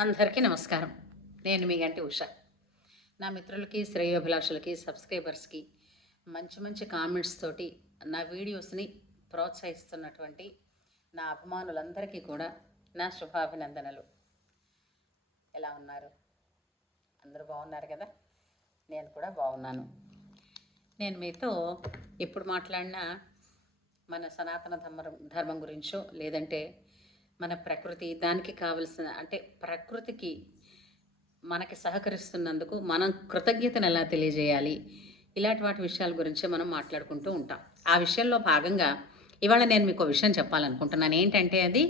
అందరికీ నమస్కారం. నేను మీ గంటి ఉష. నా మిత్రులకి, శ్రేయోభిలాషులకి, సబ్స్క్రైబర్స్కి మంచి మంచి కామెంట్స్ తోటి నా వీడియోస్ని ప్రోత్సహిస్తున్నటువంటి నా అభిమానులందరికీ కూడా నా శుభాభినందనలు. ఎలా ఉన్నారు? అందరూ బాగున్నారు కదా? నేను కూడా బాగున్నాను. నేను మీతో ఎప్పుడు మాట్లాడినా మన సనాతన ధర్మం గురించో, లేదంటే మన ప్రకృతి, దానికి కావలసిన అంటే ప్రకృతికి మనకి సహకరిస్తున్నందుకు మనం కృతజ్ఞతను ఎలా తెలియజేయాలి, ఇలాంటి వాటి విషయాల గురించి మనం మాట్లాడుకుంటూ ఉంటాం. ఆ విషయంలో భాగంగా ఇవాళ నేను మీకు విషయం చెప్పాలనుకుంటున్నాను. ఏంటంటే అది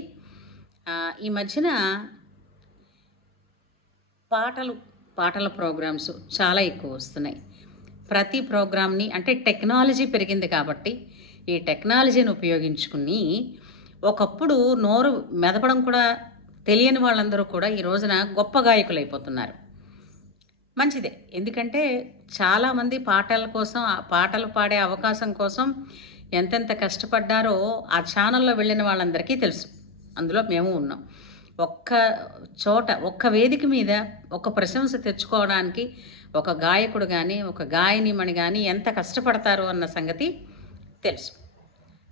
ఈ మధ్యన పాటల ప్రోగ్రామ్స్ చాలా ఎక్కువ వస్తున్నాయి. ప్రతి ప్రోగ్రామ్ని అంటే టెక్నాలజీ పెరిగింది కాబట్టి ఈ టెక్నాలజీని ఉపయోగించుకుని ఒకప్పుడు నోరు మెదపడం కూడా తెలియని వాళ్ళందరూ కూడా ఈ రోజున గొప్ప గాయకులు అయిపోతున్నారు. మంచిదే, ఎందుకంటే చాలామంది పాటల కోసం, పాటలు పాడే అవకాశం కోసం ఎంతెంత కష్టపడ్డారో ఆ ఛానల్లో వెళ్ళిన వాళ్ళందరికీ తెలుసు. అందులో మేము ఉన్నాం. ఒక్క వేదిక మీద ఒక ప్రశంస తెచ్చుకోవడానికి ఒక గాయకుడు కానీ ఒక గాయనిమణి కానీ ఎంత కష్టపడతారు అన్న సంగతి తెలుసు.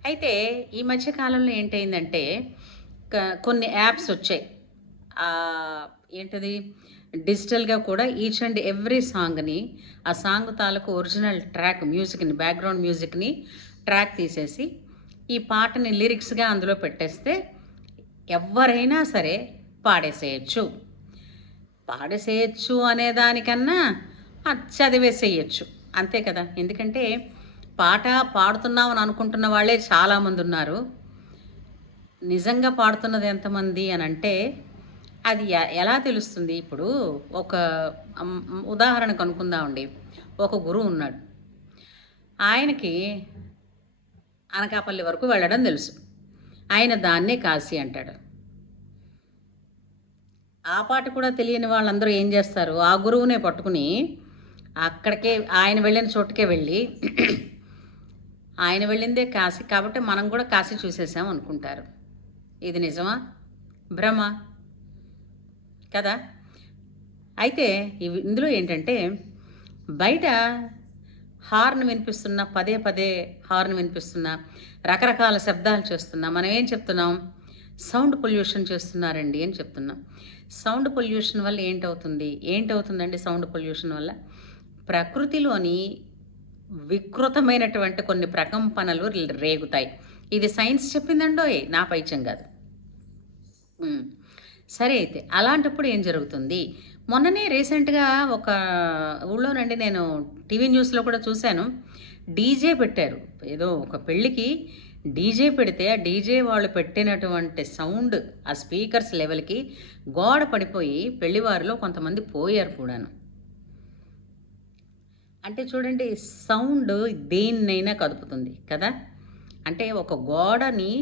అయితే ఈ మధ్యకాలంలో ఏంటైందంటే కొన్ని యాప్స్ వచ్చాయి. ఏంటది, డిజిటల్గా కూడా ఈచ్ అండ్ ఎవ్రీ సాంగ్ని, ఆ సాంగ్ తాలూకు ఒరిజినల్ ట్రాక్ మ్యూజిక్ని, బ్యాక్గ్రౌండ్ మ్యూజిక్ని ట్రాక్ తీసేసి ఈ పాటని లిరిక్స్గా అందులో పెట్టేస్తే ఎవరైనా సరే పాడేసేయచ్చు అనేదానికన్నా చదివేసేయచ్చు, అంతే కదా. ఎందుకంటే పాట పాడుతున్నామని అనుకుంటున్న వాళ్ళే చాలామంది ఉన్నారు. నిజంగా పాడుతున్నది ఎంతమంది అని అంటే అది ఎలా తెలుస్తుంది? ఇప్పుడు ఒక ఉదాహరణకు అనుకుందామండి. ఒక గురువు ఉన్నాడు. ఆయనకి అనకాపల్లి వరకు వెళ్ళడం తెలుసు. ఆయన దాన్నే కాశీ అంటాడు. ఆ పాట కూడా తెలియని వాళ్ళందరూ ఏం చేస్తారు? ఆ గురువునే పట్టుకుని అక్కడికే, ఆయన వెళ్ళిన చోటుకే వెళ్ళి ఆయన వెళ్ళిందే కాశీ కాబట్టి మనం కూడా కాశీ చూసేసాం అనుకుంటారు. ఇది నిజమా, భ్రమ కదా? అయితే ఇందులో ఏంటంటే బయట హార్న్ వినిపిస్తున్నా, పదే పదే హార్న్ వినిపిస్తున్నా, రకరకాల శబ్దాలు చేస్తున్నా, మనం ఏం చెప్తున్నాం? సౌండ్ పొల్యూషన్ చేస్తున్నారండి అని చెప్తున్నాం. సౌండ్ పొల్యూషన్ వల్ల ఏంటవుతుందండి? సౌండ్ పొల్యూషన్ వల్ల ప్రకృతిలోని వికృతమైనటువంటి కొన్ని ప్రకంపనలు రేగుతాయి. ఇది సైన్స్ చెప్పిందండోయ్, నా పైత్యం కాదు. సరే, అయితే అలాంటప్పుడు ఏం జరుగుతుంది? మొన్ననే రీసెంట్గా ఒక ఊళ్ళోనండి, నేను టీవీ న్యూస్లో కూడా చూశాను. డీజే పెట్టారు. ఏదో ఒక పెళ్ళికి డీజే పెడితే ఆ డీజే వాళ్ళు పెట్టినటువంటి సౌండ్ ఆ స్పీకర్స్ లెవెల్కి గోడ పడిపోయి పెళ్లివారిలో కొంతమంది పోయారు కూడాను. అంటే చూడండి, సౌండ్ దేన్నైనా కదుపుతుంది కదా. అంటే ఒక గోడని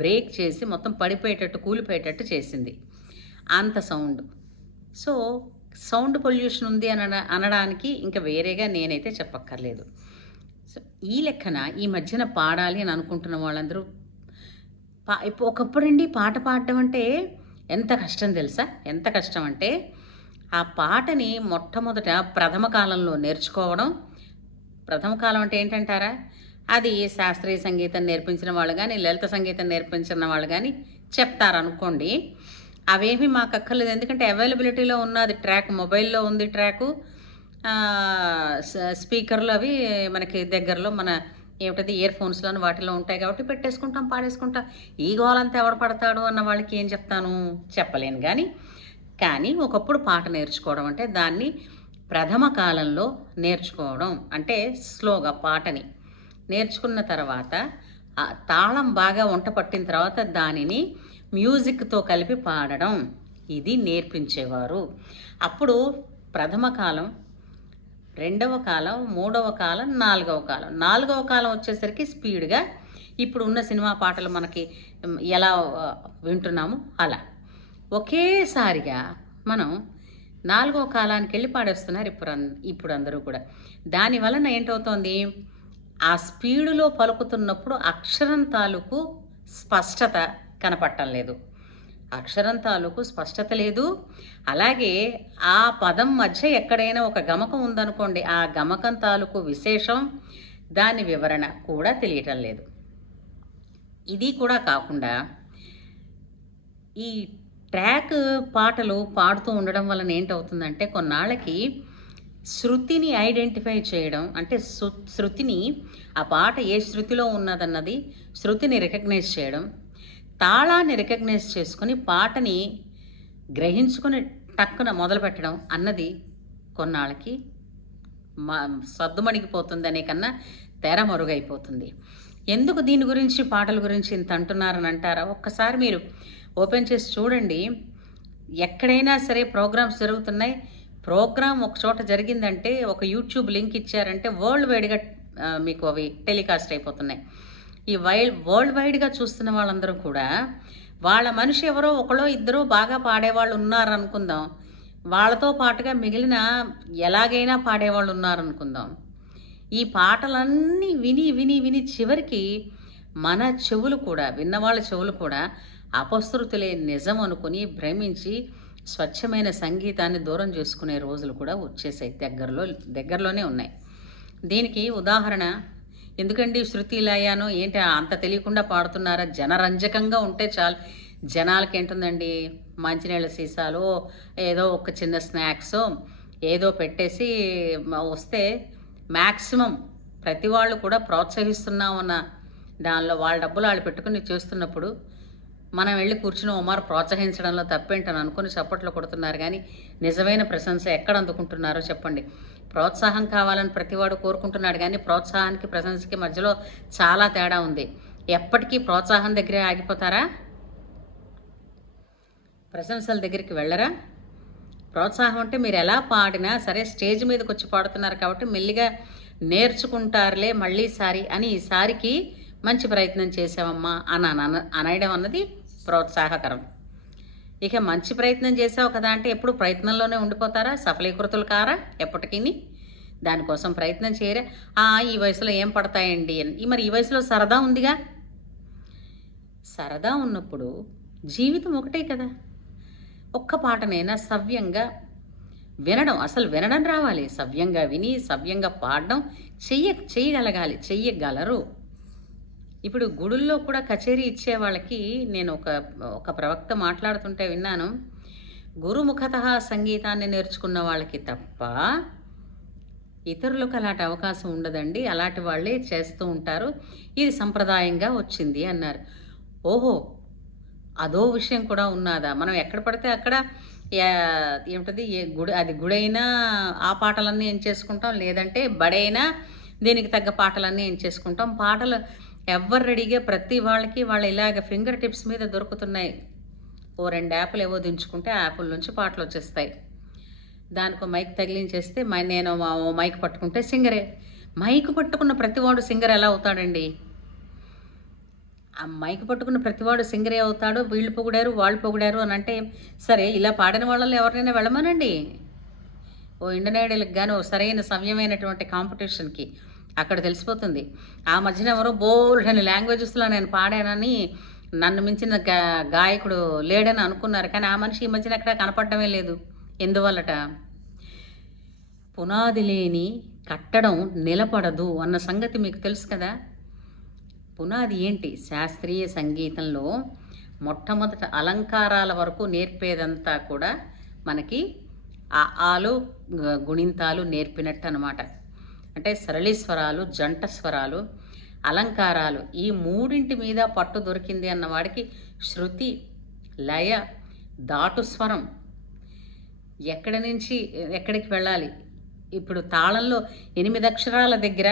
బ్రేక్ చేసి మొత్తం పడిపోయేటట్టు, కూలిపోయేటట్టు చేసింది అంత సౌండ్. సో సౌండ్ పొల్యూషన్ ఉంది అనడానికి ఇంకా వేరేగా నేనైతే చెప్పక్కర్లేదు. సో ఈ లెక్కన ఈ మధ్యన పాడాలి అని అనుకుంటున్న వాళ్ళందరూ ఒకప్పుడండి పాట పాడడం అంటే ఎంత కష్టం తెలుసా? ఎంత కష్టం అంటే ఆ పాటని మొట్టమొదట ప్రథమ కాలంలో నేర్చుకోవడం. ప్రథమ కాలం అంటే ఏంటంటారా? అది శాస్త్రీయ సంగీతం నేర్పించిన వాళ్ళు కానీ, లలిత సంగీతం నేర్పించిన వాళ్ళు కానీ చెప్తారనుకోండి. అవేమీ మాకు అక్కర్లేదు, ఎందుకంటే అవైలబిలిటీలో ఉన్నది ట్రాక్, మొబైల్లో ఉంది ట్రాకు, స్పీకర్లు అవి మనకి దగ్గరలో మన ఏమిటది ఇయర్ ఫోన్స్లోని వాటిలో ఉంటాయి కాబట్టి పెట్టేసుకుంటాం, పాడేసుకుంటాం. ఈ గోలంతా ఎవడ పడతాడు అన్న వాళ్ళకి ఏం చెప్తాను? చెప్పలేను. కానీ ఒకప్పుడు పాట నేర్చుకోవడం అంటే దాన్ని ప్రథమ కాలంలో నేర్చుకోవడం అంటే స్లోగా పాటని నేర్చుకున్న తర్వాత తాళం బాగా వంట పట్టిన తర్వాత దానిని మ్యూజిక్తో కలిపి పాడడం, ఇది నేర్పించేవారు. అప్పుడు ప్రథమ కాలం, రెండవ కాలం, మూడవ కాలం, నాలుగవ కాలం వచ్చేసరికి స్పీడ్గా ఇప్పుడు ఉన్న సినిమా పాటలు మనకి ఎలా వింటున్నాము అలా ఒకేసారిగా మనం నాలుగవ కాలానికి వెళ్ళి పాడేస్తున్నారు ఇప్పుడు అందరూ కూడా. దానివలన ఏంటవుతోంది? ఆ స్పీడులో పలుకుతున్నప్పుడు అక్షరం తాలూకు స్పష్టత కనపడటం లేదు. అక్షరం తాలూకు స్పష్టత లేదు. అలాగే ఆ పదం మధ్య ఎక్కడైనా ఒక గమకం ఉందనుకోండి, ఆ గమకం తాలూకు విశేషం, దాని వివరణ కూడా తెలియటం లేదు. ఇది కూడా కాకుండా ఈ ట్రాక్ పాటలు పాడుతూ ఉండడం వలన ఏంటవుతుందంటే, కొన్నాళ్ళకి శృతిని ఐడెంటిఫై చేయడం, అంటే శృతిని, ఆ పాట ఏ శృతిలో ఉన్నదన్నది శృతిని రికగ్నైజ్ చేయడం, తాళాన్ని రికగ్నైజ్ చేసుకొని పాటని గ్రహించుకొని టక్కున మొదలుపెట్టడం అన్నది కొన్నాళ్ళకి సద్దుమణిగిపోతుంది కన్నా తెర మరుగైపోతుంది. ఎందుకు దీని గురించి, పాటల గురించి ఇంత అంటున్నారని అంటారా? ఒక్కసారి మీరు ఓపెన్ చేసి చూడండి. ఎక్కడైనా సరే ప్రోగ్రామ్స్ జరుగుతున్నాయి, ప్రోగ్రామ్ ఒక చోట జరిగిందంటే ఒక యూట్యూబ్ లింక్ ఇచ్చారంటే వరల్డ్ వైడ్గా మీకు అవి టెలికాస్ట్ అయిపోతున్నాయి. ఈ వరల్డ్ వైడ్గా చూస్తున్న వాళ్ళందరూ కూడా వాళ్ళ మనిషి ఎవరో ఒకళ్ళో ఇద్దరో బాగా పాడేవాళ్ళు ఉన్నారనుకుందాం, వాళ్ళతో పాటుగా మిగిలిన ఎలాగైనా పాడేవాళ్ళు ఉన్నారనుకుందాం. ఈ పాటలన్నీ విని విని విని చివరికి మన చెవులు కూడా, విన్నవాళ్ళ చెవులు కూడా అపశృతులే నిజం అనుకుని భ్రమించి స్వచ్ఛమైన సంగీతాన్ని దూరం చేసుకునే రోజులు కూడా వచ్చేసాయి, దగ్గరలోనే ఉన్నాయి. దీనికి ఉదాహరణ, ఎందుకండి శృతి లయానో ఏంటి అంత తెలియకుండా పాడుతున్నారా? జనరంజకంగా ఉంటే చాలు. జనాలకి ఏంటుందండి, మంచినీళ్ళ సీసాలో ఏదో ఒక చిన్న స్నాక్సో ఏదో పెట్టేసి వస్తే మ్యాక్సిమం ప్రతి వాళ్ళు కూడా ప్రోత్సహిస్తున్నామన్న దానిలో వాళ్ళ డబ్బులు వాళ్ళు పెట్టుకుని చేస్తున్నప్పుడు మనం వెళ్ళి కూర్చుని ఉమారు ప్రోత్సహించడంలో తప్పేంటని అనుకుని చప్పట్లు కొడుతున్నారు. కానీ నిజమైన ప్రశంస ఎక్కడ అందుకుంటున్నారో చెప్పండి. ప్రోత్సాహం కావాలని ప్రతివాడు కోరుకుంటున్నాడు, కానీ ప్రోత్సాహానికి ప్రశంసకి మధ్యలో చాలా తేడా ఉంది. ఎప్పటికీ ప్రోత్సాహం దగ్గరే ఆగిపోతారా? ప్రశంసల దగ్గరికి వెళ్ళరా? ప్రోత్సాహం అంటే మీరు ఎలా పాడినా సరే స్టేజ్ మీదకి వచ్చి పాడుతున్నారు కాబట్టి మెల్లిగా నేర్చుకుంటారులే మళ్ళీసారి అని ఈసారికి మంచి ప్రయత్నం చేసావమ్మా అనడం అన్నది ప్రోత్సాహకరం. ఇక మంచి ప్రయత్నం చేసావు కదా అంటే ఎప్పుడు ప్రయత్నంలోనే ఉండిపోతారా? సఫలీకృతులు కారా ఎప్పటికీ? దానికోసం ప్రయత్నం చేయరా? ఈ వయసులో ఏం పడతాయండి అని. మరి ఈ వయసులో సరదా ఉందిగా. సరదా ఉన్నప్పుడు జీవితం ఒకటే కదా. ఒక్క పాటనైనా సవ్యంగా వినడం, అసలు వినడం రావాలి. సవ్యంగా విని సవ్యంగా పాడడం చెయ్యగలరు. ఇప్పుడు గుడుల్లో కూడా కచేరీ ఇచ్చే వాళ్ళకి నేను ఒక ప్రవక్త మాట్లాడుతుంటే విన్నాను, గురుముఖత సంగీతాన్ని నేర్చుకున్న వాళ్ళకి తప్ప ఇతరులకు అలాంటి అవకాశం ఉండదండి, అలాంటి వాళ్ళే చేస్తూ ఉంటారు, ఇది సంప్రదాయంగా వచ్చింది అన్నారు. ఓహో, అదో విషయం కూడా ఉన్నదా? మనం ఎక్కడ పడితే అక్కడ ఏమిటది, ఏ గుడి, అది గుడైనా ఆ పాటలన్నీ ఏం చేసుకుంటాం, లేదంటే బడైనా దీనికి తగ్గ పాటలన్నీ ఏం చేసుకుంటాం. పాటలు ఎవరు రెడీగా ప్రతి వాళ్ళకి వాళ్ళ ఇలాగ ఫింగర్ టిప్స్ మీద దొరుకుతున్నాయి. ఓ 2 యాప్లు ఏవో దించుకుంటే ఆ యాప్ల నుంచి పాటలు వచ్చేస్తాయి. దానికి మైక్ తగిలించేస్తే నేను మైక్ పట్టుకుంటే సింగరే. మైక్ పట్టుకున్న ప్రతివాడు సింగర్ ఎలా అవుతాడండి? ఆ మైక్ పట్టుకున్న ప్రతివాడు సింగరే అవుతాడు. వీళ్ళు పొగిడారు వాళ్ళు పొగిడారు అని అంటే సరే, ఇలా పాడిన వాళ్ళని ఎవరినైనా వెళ్ళమనండి. ఓ ఇండియన్ ఐడల్కి కానీ ఓ సరైన సవ్యమైనటువంటి కాంపిటీషన్కి, అక్కడ తెలిసిపోతుంది. ఆ మధ్యన ఎవరో బోల్డ్ అని లాంగ్వేజెస్లో నేను పాడానని నన్ను మించిన గాయకుడు లేడని అనుకున్నారు, కానీ ఆ మనిషి ఈ మధ్యన ఎక్కడ కనపడటమే లేదు. ఎందువల్లట? పునాది లేని కట్టడం నిలబడదు అన్న సంగతి మీకు తెలుసు కదా. పునాది ఏంటి? శాస్త్రీయ సంగీతంలో మొట్టమొదట అలంకారాల వరకు నేర్పేదంతా కూడా మనకి ఆలు గుణింతాలు నేర్పినట్టు అనమాట. అంటే సరళీస్వరాలు, జంట స్వరాలు, అలంకారాలు, ఈ మూడింటి మీద పట్టు దొరికింది అన్నవాడికి శృతి, లయ, దాటు స్వరం ఎక్కడి నుంచి ఎక్కడికి వెళ్ళాలి. ఇప్పుడు తాళంలో 8 అక్షరాల దగ్గర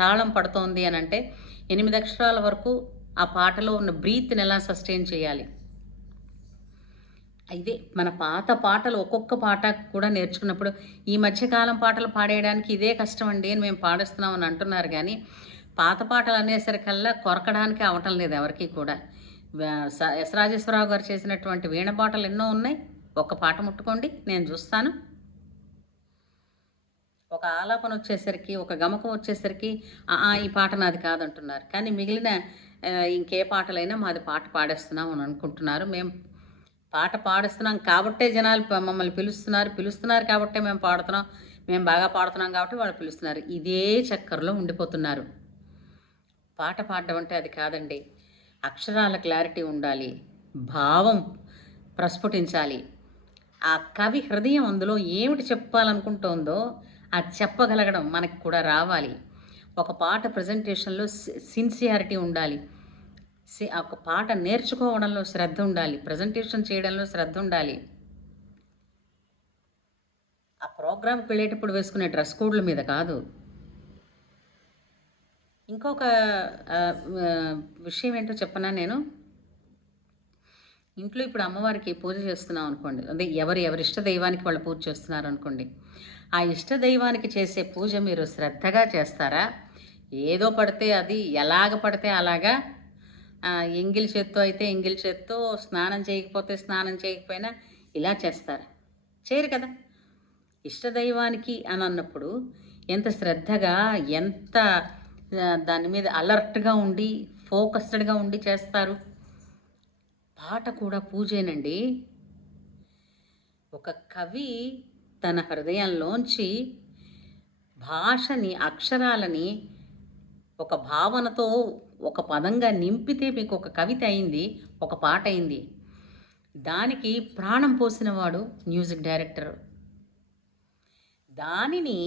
తాళం పడుతోంది అని అంటే 8 అక్షరాల వరకు ఆ పాటలో ఉన్న బ్రీత్ని ఎలా సస్టైన్ చేయాలి. ఇదే మన పాత పాటలు ఒక్కొక్క పాట కూడా నేర్చుకున్నప్పుడు, ఈ మధ్యకాలం పాటలు పాడేయడానికి ఇదే కష్టం అండి అని మేము పాడిస్తున్నామని అంటున్నారు, కానీ పాత పాటలు అనేసరికల్లా కొరకడానికి అవటం లేదు ఎవరికి కూడా. ఎస్ రాజేశ్వరరావు గారు చేసినటువంటి వీణ పాటలు ఎన్నో ఉన్నాయి. ఒక పాట ముట్టుకోండి, నేను చూస్తాను. ఒక ఆలాపన వచ్చేసరికి, ఒక గమకం వచ్చేసరికి ఈ పాట నాది కాదంటున్నారు, కానీ మిగిలిన ఇంకే పాటలైనా మాది పాట పాడేస్తున్నాం అని అనుకుంటున్నారు. మేము పాట పాడిస్తున్నాం కాబట్టే జనాలు మమ్మల్ని పిలుస్తున్నారు కాబట్టే మేము పాడుతున్నాం, మేము బాగా పాడుతున్నాం కాబట్టి వాళ్ళు పిలుస్తున్నారు. ఇదే చక్కర్లో ఉండిపోతున్నారు. పాట పాడడం అంటే అది కాదండి. అక్షరాల క్లారిటీ ఉండాలి, భావం ప్రస్ఫుటించాలి. ఆ కవి హృదయం అందులో ఏమిటి చెప్పాలనుకుంటోందో అది చెప్పగలగడం మనకి కూడా రావాలి. ఒక పాట ప్రజెంటేషన్లో సిన్సియారిటీ ఉండాలి. ఒక పాట నేర్చుకోవడంలో శ్రద్ధ ఉండాలి, ప్రజెంటేషన్ చేయడంలో శ్రద్ధ ఉండాలి. ఆ ప్రోగ్రామ్కి వెళ్ళేటప్పుడు వేసుకునే డ్రెస్ కోడ్ల మీద కాదు. ఇంకొక విషయం ఏంటో చెప్పనా నేను. ఇంట్లో ఇప్పుడు అమ్మవారికి పూజ చేస్తున్నాం అనుకోండి, అదే ఎవరి ఇష్ట దైవానికి వాళ్ళు పూజ చేస్తున్నారు అనుకోండి. ఆ ఇష్ట దైవానికి చేసే పూజ మీరు శ్రద్ధగా చేస్తారా? ఏదో పడితే అది, ఎలాగ పడితే అలాగా, ఎంగిలి చేత్తో అయితే ఎంగిలి చేత్తో, స్నానం చేయకపోతే స్నానం చేయకపోయినా ఇలా చేస్తారా? చేయరు కదా. ఇష్టదైవానికి అని అన్నప్పుడు ఎంత శ్రద్ధగా, ఎంత దాని మీద అలర్ట్గా ఉండి, ఫోకస్డ్గా ఉండి చేస్తారు. పాట కూడా పూజేనండి. ఒక కవి తన హృదయంలోంచి భాషని, అక్షరాలని ఒక భావనతో ఒక పదంగా నింపితే మీకు ఒక కవిత అయింది, ఒక పాట అయింది. దానికి ప్రాణం పోసినవాడు మ్యూజిక్ డైరెక్టర్. దానిని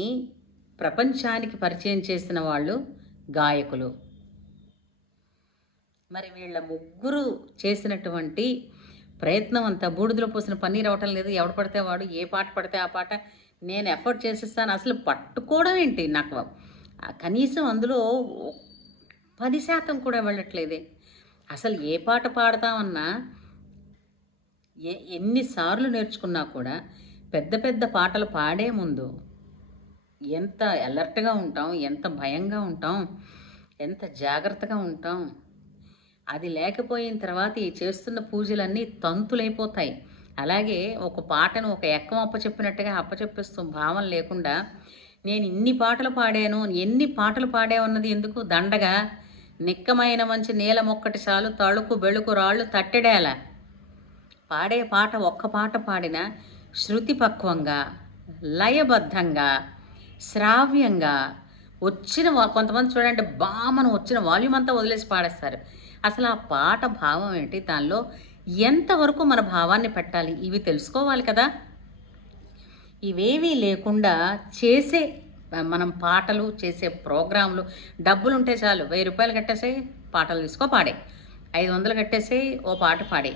ప్రపంచానికి పరిచయం చేసిన వాళ్ళు గాయకులు. మరి వీళ్ళ ముగ్గురు చేసినటువంటి ప్రయత్నం అంతా బూడిదలో పోసిన పన్నీర్ అవటం లేదు. ఎవడు పడితే వాడు ఏ పాట పడితే ఆ పాట నేను ఎఫర్ట్ చేసిస్తాను. అసలు పట్టుకోవడం ఏంటి, నాకు కనీసం అందులో 10% కూడా వెళ్ళట్లేదే. అసలు ఏ పాట పాడతామన్నా ఎన్నిసార్లు నేర్చుకున్నా కూడా పెద్ద పెద్ద పాటలు పాడే ముందు ఎంత అలర్ట్గా ఉంటాం, ఎంత భయంగా ఉంటాం, ఎంత జాగ్రత్తగా ఉంటాం. అది లేకపోయిన తర్వాత ఈ చేస్తున్న పూజలన్నీ తంతులైపోతాయి. అలాగే ఒక పాటను ఒక ఎక్కం అప్పచెప్పినట్టుగా అప్పచెప్పిస్తూ భావం లేకుండా నేను ఇన్ని పాటలు పాడాను, ఎన్ని పాటలు పాడామన్నది ఎందుకు? దండగా నిక్కమైన మంచి నీలమొక్కటి చాలు, తళుకు బెళుకు రాళ్ళు తట్టెడేల. పాడే పాట ఒక్క పాట పాడిన శృతి పక్వంగా, లయబద్ధంగా, శ్రావ్యంగా వచ్చిన కొంతమంది చూడండి బామను వచ్చిన వాల్యూమ్ అంతా వదిలేసి పాడేస్తారు. అసలు ఆ పాట భావం ఏంటి, దానిలో ఎంతవరకు మన భావాన్ని పెట్టాలి, ఇవి తెలుసుకోవాలి కదా. ఇవేవీ లేకుండా చేసే మనం పాటలు చేసే ప్రోగ్రాంలు, డబ్బులుంటే చాలు, 1000 రూపాయలు కట్టేసే పాటలు తీసుకో పాడే, 500 కట్టేసే ఓ పాట పాడే.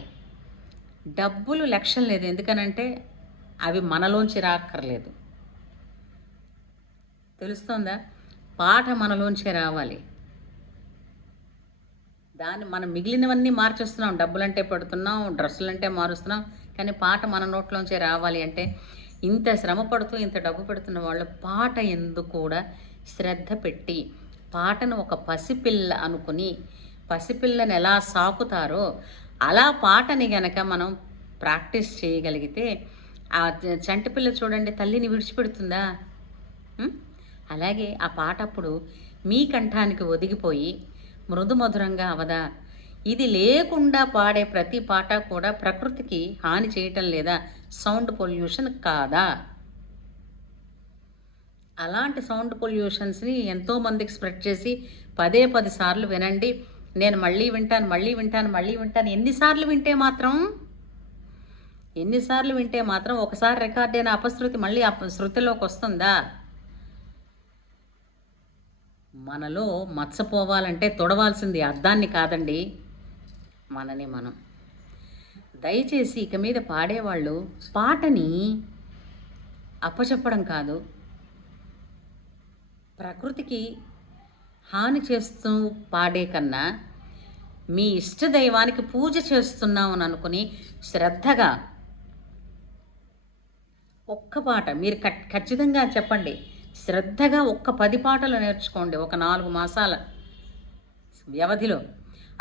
డబ్బులు లక్ష్యం లేదు, ఎందుకనంటే అవి మనలోంచి రాక్కర్లేదు. తెలుస్తుందా? పాట మనలోంచే రావాలి. దాన్ని మనం మిగిలినవన్నీ మార్చేస్తున్నాం, డబ్బులంటే పెడుతున్నాం, డ్రెస్సులంటే మారుస్తున్నాం, కానీ పాట మన నోట్లోంచే రావాలి అంటే ఇంత శ్రమ పడుతూ ఇంత డబ్బు పెడుతున్న వాళ్ళు పాట ఎందుకు కూడా శ్రద్ధ పెట్టి పాటను ఒక పసిపిల్ల అనుకుని, పసిపిల్లని ఎలా సాకుతారో అలా పాటని గనక మనం ప్రాక్టీస్ చేయగలిగితే, ఆ చంటిపిల్ల చూడండి తల్లిని విడిచిపెడుతుందా? అలాగే ఆ పాట అప్పుడు మీ కంఠానికి ఒదిగిపోయి మృదుమధురంగా అవదా? ఇది లేకుండా పాడే ప్రతి పాట కూడా ప్రకృతికి హాని చేయటం లేదా? సౌండ్ పొల్యూషన్ కాదా? అలాంటి సౌండ్ పొల్యూషన్స్ని ఎంతోమందికి స్ప్రెడ్ చేసి 10 సార్లు వినండి, నేను మళ్ళీ వింటాను. ఎన్నిసార్లు వింటే మాత్రం ఒకసారి రికార్డ్ అయిన అపశృతి మళ్ళీ శృతిలోకి వస్తుందా? మనలో మచ్చపోవాలంటే తొడవాల్సింది అద్దాన్ని కాదండి, మనని మనం. దయచేసి ఇక మీద పాడేవాళ్ళు పాటని అప్పచెప్పడం కాదు, ప్రకృతికి హాని చేస్తూ పాడే కన్నా మీ ఇష్టదైవానికి పూజ చేస్తున్నామని అనుకుని శ్రద్ధగా ఒక్క పాట మీరు ఖచ్చితంగా చెప్పండి, శ్రద్ధగా ఒక్క 10 పాటలు నేర్చుకోండి ఒక 4 మాసాల వ్యవధిలో.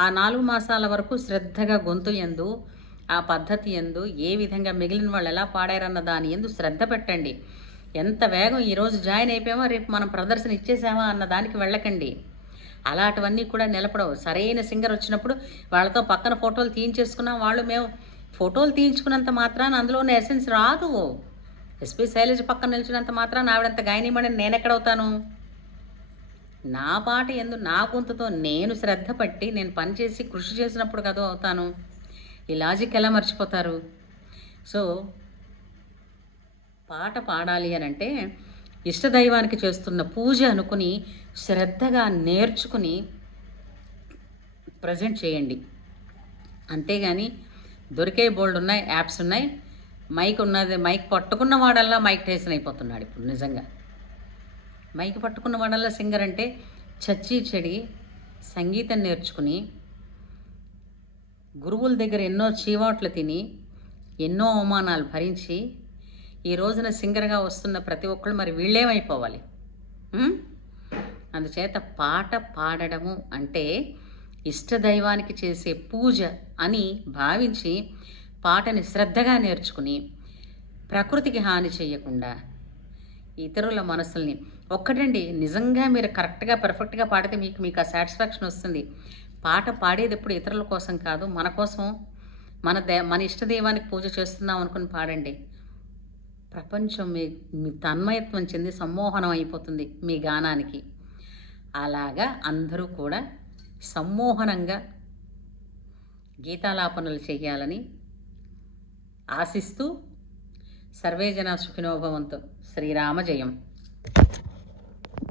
ఆ 4 మాసాల వరకు శ్రద్ధగా గొంతు యందు, ఆ పద్ధతి యందు, ఏ విధంగా మిగిలిన వాళ్ళు ఎలా పాడారన్న దాని యందు శ్రద్ధ పెట్టండి. ఎంత వేగం ఈరోజు జాయిన్ అయిపోయామో రేపు మనం ప్రదర్శన ఇచ్చేసామా అన్న దానికి వెళ్ళకండి. అలాంటివన్నీ కూడా నిలబడవు. సరైన సింగర్ వచ్చినప్పుడు వాళ్ళతో పక్కన ఫోటోలు తీయించేసుకున్నాం, వాళ్ళు మేము ఫోటోలు తీయించుకున్నంత మాత్రాన అందులో ఉన్న ఎసెన్స్ రాదు. ఎస్పి శైలజ పక్కన నిలిచినంత మాత్రాన ఆవిడంత గాయనీమణి నేనెక్కడవుతాను? నా పాట ఎందు నా గొంతుతో నేను శ్రద్ధ పట్టి నేను పనిచేసి కృషి చేసినప్పుడు కదా అవుతాను. ఈ లాజిక్ ఎలా మర్చిపోతారు? సో పాట పాడాలి అని అంటే ఇష్టదైవానికి చేస్తున్న పూజ అనుకుని శ్రద్ధగా నేర్చుకుని ప్రజెంట్ చేయండి. అంతేగాని దొరికే బోల్డ్ ఉన్నాయి, యాప్స్ ఉన్నాయి. మైక్ ఉన్నది, మైక్ పట్టుకున్న వాడల్లా మైక్ టేసన్ అయిపోతున్నాడు ఇప్పుడు. నిజంగా మైక్ పట్టుకున్న వాడల్లా సింగర్ అంటే చచ్చి చెడి సంగీతం నేర్చుకుని గురువుల దగ్గర ఎన్నో చీవాట్లు తిని ఎన్నో అవమానాలు భరించి ఈ రోజున సింగర్గా వస్తున్న ప్రతి ఒక్కళ్ళు మరి వీళ్ళేమైపోవాలి? అందుచేత పాట పాడడము అంటే ఇష్టదైవానికి చేసే పూజ అని భావించి పాటని శ్రద్ధగా నేర్చుకుని ప్రకృతికి హాని చేయకుండా ఇతరుల మనసుల్ని ఒక్కటండి, నిజంగా మీరు కరెక్ట్గా పర్ఫెక్ట్గా పాడితే మీకు ఆ సాటిస్ఫాక్షన్ వస్తుంది. పాట పాడేది ఎప్పుడు ఇతరుల కోసం కాదు, మన కోసం, మన ఇష్టదైవానికి పూజ చేస్తున్నాం అనుకుని పాడండి. ప్రపంచం మీ తన్మయత్వం చెంది సమ్మోహనం అయిపోతుంది మీ గానానికి. అలాగా అందరూ కూడా సమ్మోహనంగా గీతాలాపనలు చేయాలని ఆశిస్తూ సర్వేజన సుఖినో భవంతు. శ్రీరామ జయం.